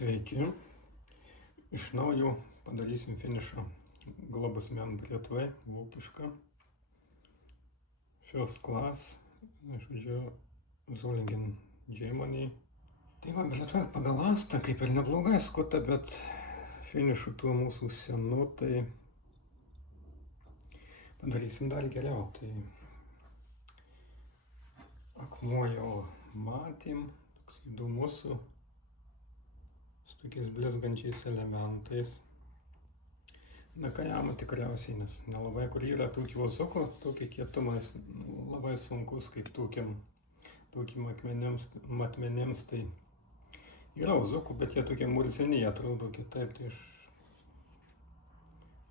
Sveiki. Iš naujo padarysim finišą Globus Men Lietuvai, Lukiška. First class, žodžiu, Solingen, Germany. Tai va, Lietuva pagal astą kaip ir neblogai skuta, bet finišų tuo mūsų senu, tai padarysim dar geriau. Tai akmuo jau matėm, toks įdomus su tokiais blizgančiais elementais. Nakajama tikriausiai, nes nelabai kur yra tokių ozukų, tokie kietumai labai sunkus kaip tokiam matmenims, tai yra ozukų, bet jie tokie murziniai atrodo kitaip, tai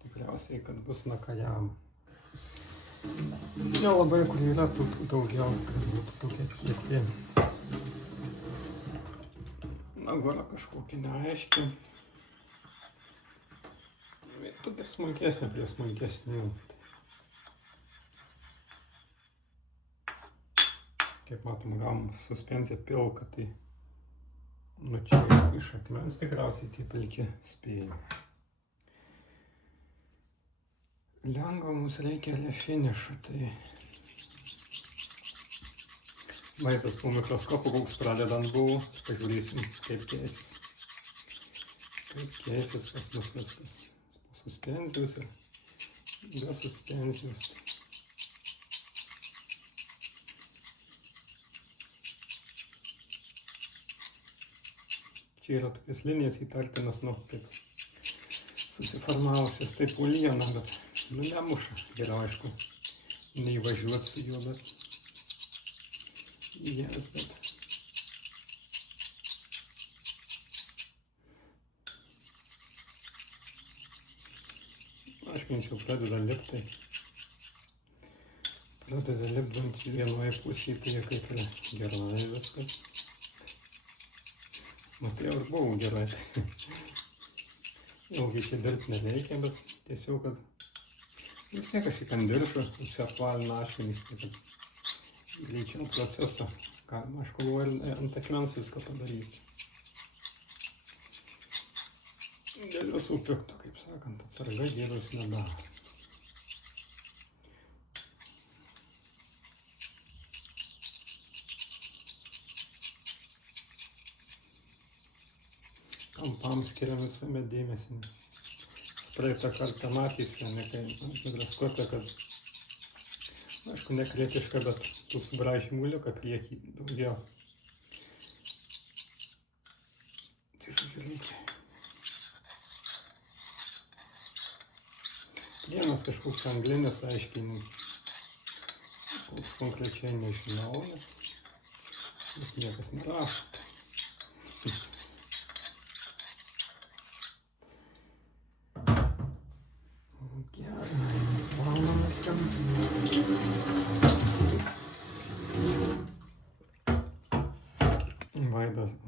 tikriausiai, kad bus nakajama. Nelabai kur yra tokių daugiau, kad būtų tokie kieti. Nagara kažkokia neaiški. Tokia smulkesnė prie smulkesnių. Kaip matom, gavom suspensiją pilką, tai čia iš akmens tikriausiai tie pilki spėjai. Lengva mums reikia finišo, tai vaizdas po mikroskopu koks pradedant buvo, pažiūrėsim, kaip keisis. Kaip keisis pas mus viskas. Suspensijos ir be suspensijos. Čia yra tokias linijas įtartinas, kaip susiformavusias taip uoliena, bet nemuša. Geriau, aišku, neįvažiuot su juo, bet bet ašmenys jau pradeda lipti. Pradeda lipti vienoje pusėje, tai kaip ir gerai viskas. Matai, aš buvau gerai. Ilgai čia dirbti nereikia, bet tiesiog, kad vis tiek aš ant diržo apsiapvalina ašmenys, kad greičiau procesą. Galima, aš galvoju, ant akmens viską padaryti. Dėl visų piktų, kaip sakant, atsarga gėdos nedaro. Kampams skiriam visuomet dėmesį. Praeitą kartą matysime, kai mikroskopė, kad aišku, nekritiška, bet tų subraižymų lieka priekį daugiau. Tai žodžiu reikia. Vienas kažkoks anglinis aiškinimas. Koks konkrečiai nežinau, nes niekas nerašo.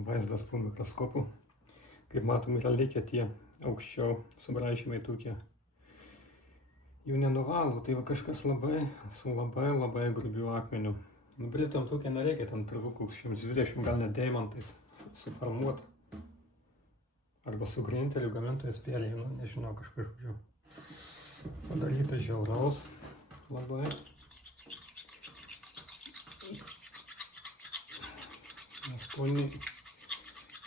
Vaizdas po mikroskopu. Kaip matom, yra likę tie aukščiau subraižymai tokie. Jų nenuvalo, tai va kažkas su labai grubiu akmeniu. Britam tokia nereikia, ten turbūt koks 120, gal net deimantais suformuot. Arba su grinteliu gamintojas pėlė, nežinau, kažkur padaryta žiauraus labai. Mes to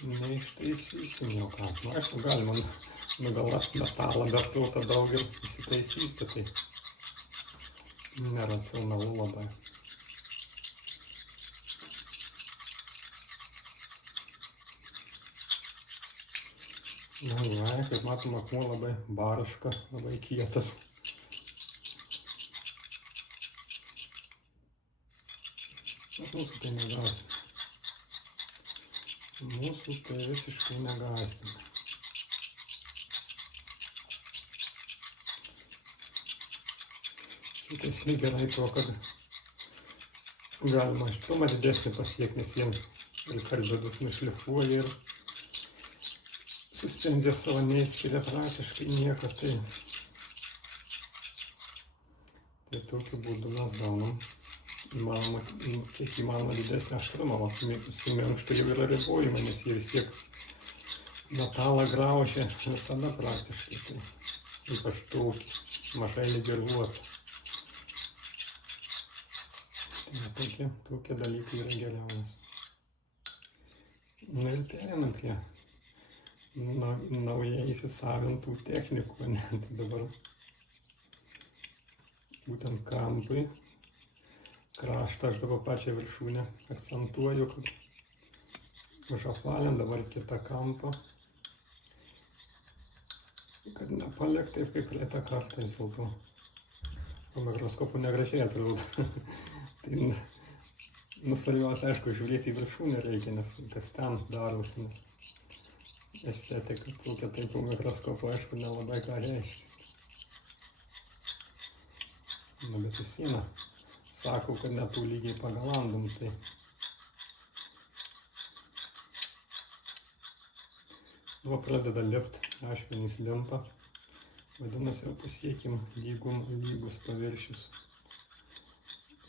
neištaisysim jau ką. Aišku, galima nugalast metalą, bet to daug ir įsitaisyti, tai neracionalu labai. Kaip matom, akmuo labai bariška, labai kietas. Bet mūsų tai negąsdina. Mūsų tai visiškai negąsdina. Šitai gerai tuo, kad galima aštrumą didesnį pasiekti, nes jiems ir karbidus nušlifuoja ir suspenzija savo neįskiria praktiškai nieko. Tai tokiu būdu mes gaunam kiek įmanoma didesnį aštrumą, o su minkštu jau yra ribojimai, nes jie vis tiek metalą graužia visada praktiškai, tai ypač tokį, mažai lygiruotą. Tai tokie dalykai yra geriausias. Na ir pereinam prie naujai įsisavintų technikų, ne? Tai dabar būtent kampai, kraštą aš dabar pačią viršūnę akcentuoju, kad užapvalint dabar kitą kampą, kad nepalikt taip kaip praeitą kartą vis dėlto. O mikroskopu negražiai atrodo. Tai svarbiausia, aišku, žiūrėti į viršūnę reikia, nes kas ten darosi, nes estetika tokia taip po mikroskopu, aišku, nelabai ką reiškia. Na, bet vis viena, sakau, kad netų lygiai pagalandom, tai nuo pradeda lipt, ašmenys limpa, vadinasi, jau pasiekim lygus paviršius.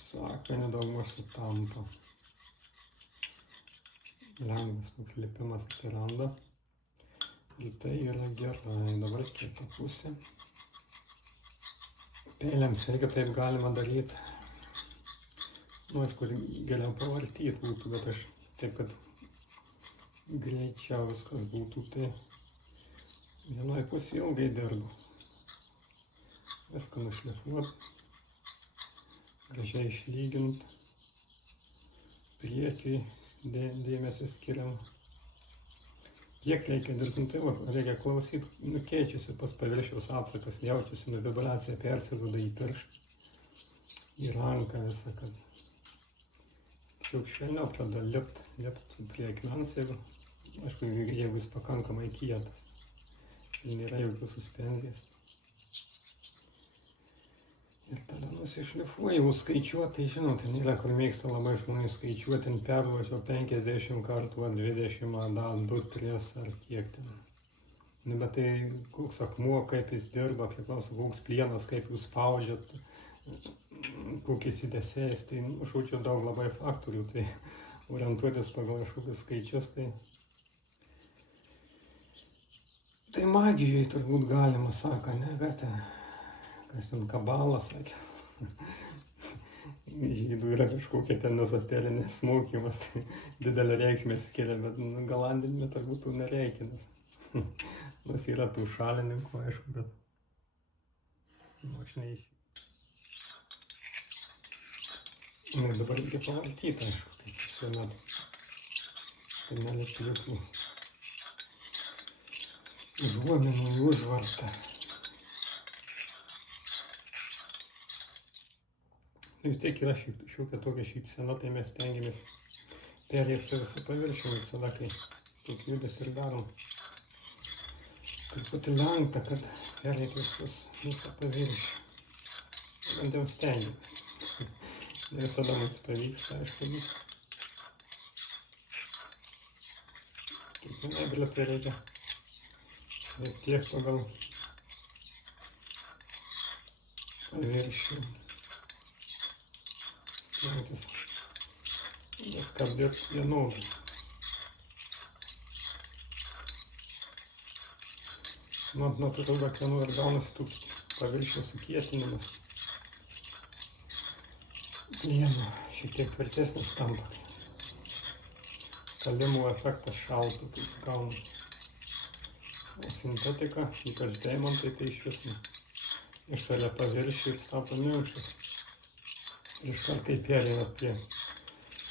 Su akmeniu daugmaž sutampa. Lengvas toks lipimas atsiranda. Ir tai yra gerai. Dabar kita pusė. Pėliams irgi taip galima daryti. Nu, aišku, geriau pavartyti būtų, bet aš taip, kad greičiau viskas būtų, tai vienoj pusė ilgai dirbu. Viską nušlifuot. Gražiai išlygint, priekiui dėmesį skiriam. Kiek reikia dirbti, tai reikia klausyti, keičiasi pas paviršiaus atsakas, jaučiasi, vibracija persiduoda į pirštą, į ranką visą, kad tiesiog švelniau pradeda lipt prie akmens, aišku, jeigu jis pakankamai kietas, nėra jokios suspenzijos. Ir tada nusišlifuoju, skaičiuoti, tai žinot, nėra, kur mėgsta labai žmonių skaičiuoti, pervažiuoju 50 kartų, 20, dar 2, 3 ar kiek ten. Bet tai koks akmuo, kaip jis dirba, koks plienas, kaip jūs spaudžiat, kokiais įdėsėjais, tai žodžiu daug labai faktorių, tai orientuotis pagal kažkokius skaičius, tai magijoje turbūt galima, sako, ne, bet kas ten kabala, sakė. Žydų yra kažkokia ten ezoterinės mokymas, tai didelę reikšmę skiria, bet galandinime turbūt tų nereikia. Nors yra tų šalininkų, aišku, bet aš neišiu. Ir dabar reikia pavartyti, aišku, kaip visuomet. Tai nelikti jokių užuominų į užvartą. Vis tiek yra šiokia tokia šypsena, tai mes stengiamės perėti visą paviršių visada, kai tokį judesį ir darom. Truputį lengta, kad perėti visą paviršių. Bent jau stengiamės. Ne visada mums pavyksta, aišku. Kiekvienai vietoj reikia tiek pagal paviršių. Viską dirbti vienodai. Man natūralu, kad vienur ir gaunasi toks paviršiaus sukietinimas. Plieno šiek tiek tvirtesnis tampa. Kalimo efektas šaltų, taip gauna. O sintetika, ypač deimantai, tai iš vis išvalia paviršių ir tapo minkštas. Ir iškart, kai perėina prie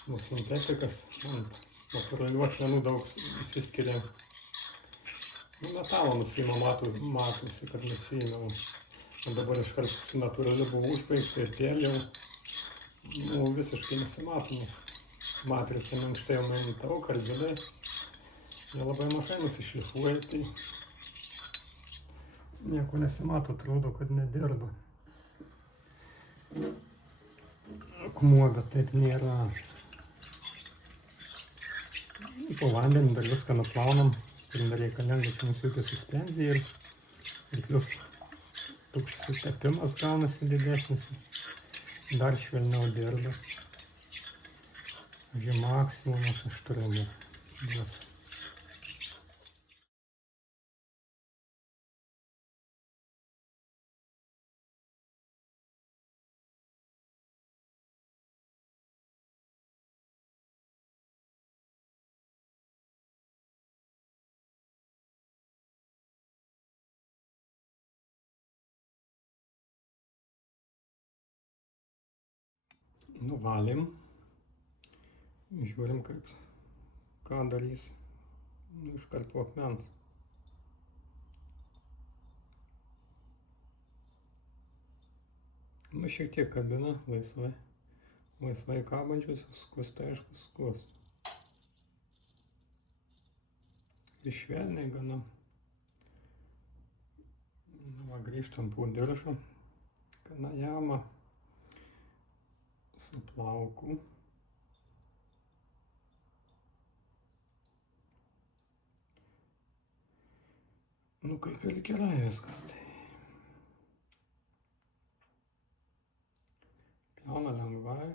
sintetikas, ant natūralių akmenų daug išsiskiria. Metalo nusiima, matosi, kad nusiima. O dabar iškart natūrali buvo užbaigta ir perėjau, visiškai nesimato, nes matrica minkštai jau nuimta, o karbidai jie labai mažai nusišlifuoja, tai nieko nesimato, atrodo, kad nedirba. Akmuo, bet taip nėra. Po vandenį dar viską nuplaunam, turim dar reikalingą čia mums jokia suspenzija ir plius toks sutepimas gaunasi didesnis, dar švelniau dirba. Maksimumas aš turiu. Nuvalėm. Žiūrim, ką darys iškart po akmens. Nu, šiek tiek kabina laisvai kabančius, skus, tai aišku, skus. Ir švelniai gana. Nu, va, grįžtam po diržą. Kanajama su plauku. Nu, kaip ir gerai viskas. Pjauna lengvai.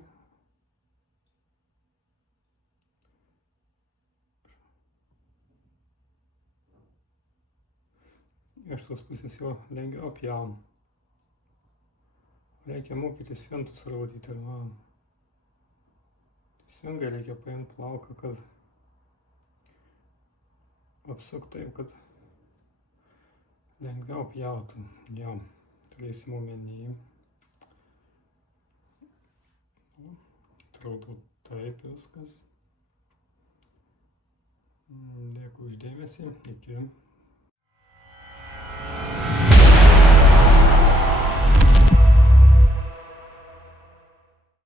Iš tos pusės jau lengviau pjauna. Reikia mokytis fintus rodyti ir man. Teisingai reikia paimti plauką, kad apsuk taip, kad lengviau pjautų. Jo, turėsim omeny. Atrodo taip viskas. Dėkui už dėmesį. Iki.